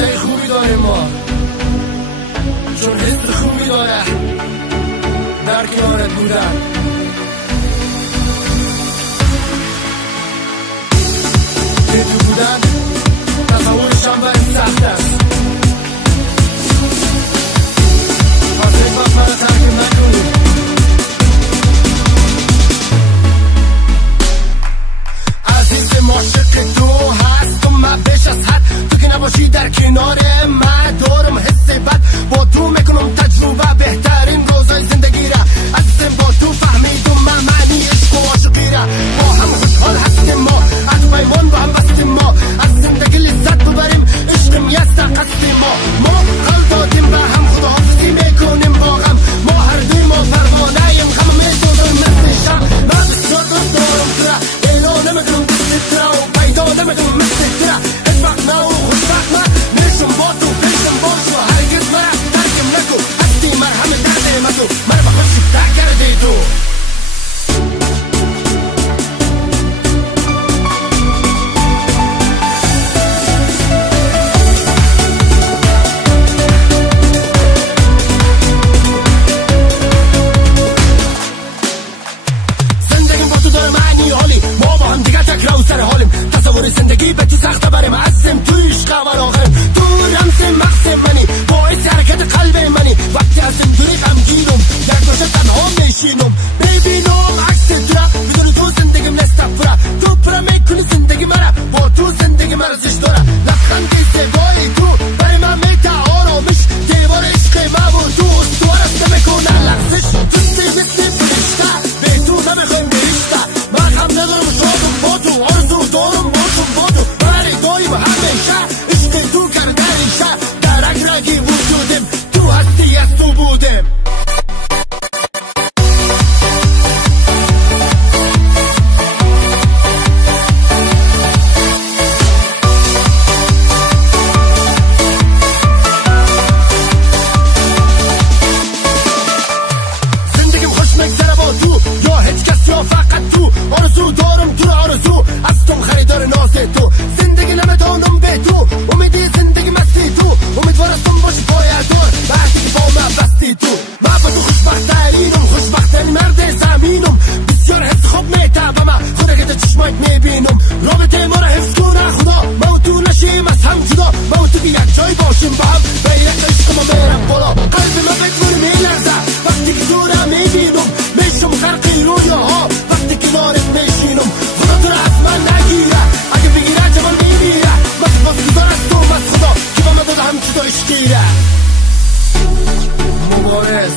زندگی خوبی داریم ما، چون حس خوبی داره در کنارت بودن. یه تو بودن تصورشم برای سخت است، پس یک وقت برای ترک نکنی. عزیز معاشق تو هست و من بیش از حد، تو که نباشی در کنار من دارم حس بد، با تو میکنم تجربه بهترین روزای زندگی را. عزیزم با تو فهمیدم من معنی عشق و عاشقی را، با هم خوشحال هستیم ما، از پیمان با هم بستیم ما، از زندگی لذت ببریم، عشق میسته قصدی ما قلب دادیم به هم، خداحافظی میکنیم با غم، ما هر دوی ما پروانه ایم، غم میدونم مثل شم. من بسیار دوست دارم تو را، اعلان نمیکنم دوست را و پیدا نمیکنم مثل تو را، هیچ وقت نه و خوشبخت من میشم با تو، پیشم باش و هرگز مرا ترکم نکو، هستی مرهم درد من تو، مرا به خوشی در کردی تو. زندگی به تو سخته بریم، عزم تو عشق اول آخرم، تو رمز مغز منی، باعث حرکت قلب منی، وقتی از این دوری غمگینم یک باشه تنها میشینم، ببینم عکس تو را، بدون تو زندگیم نسته پره، تو پره میکنی زندگی مرا، با تو زندگی مرا زش داره، لبخندی زیبای تو برای من میته آرامش، دیوار عشق من و تو استوار است نمیکنه لغزش، تو سیبستی فرشته به تو نمیخوایم نریشته، من هم ندارم شادم با تو، آرزو دارم عشق تو کرده ریشه در اگرگی وجودم، تو هستی از تو بودم. زندگیم خوش مگذره با تو، یا هیچ کس یا فقط تو، آرزو دارم تو آرزو، از تو خریدار ناز تو، زندگی نمیدانم به تو، امیدی زندگی مستی تو، امیدوارستم باشی پایدار وقتی که با من بستی تو، من با تو خوشبخترینم، خوشبخترین مرد زمینم، بسیار حس خوب میتابم خدا که تا چشمایت میبینم، رابطه ما را حفظ کنه خدا، ما و تو نشیم از هم جدا، ما و تو که یک جای باشیم با هم، بیرق عشق ما میرم بالا، قلب من بدور میلرزه وقتی که تو را میبینم، میشم غرقی رویاها وقتی که کنارت میشینم، خدا تو را از من نگیره، اگه بگیره جوان میمیره، من سپاسگزار از تو از خدا که با من داده همچه تو عشقی را. مبارز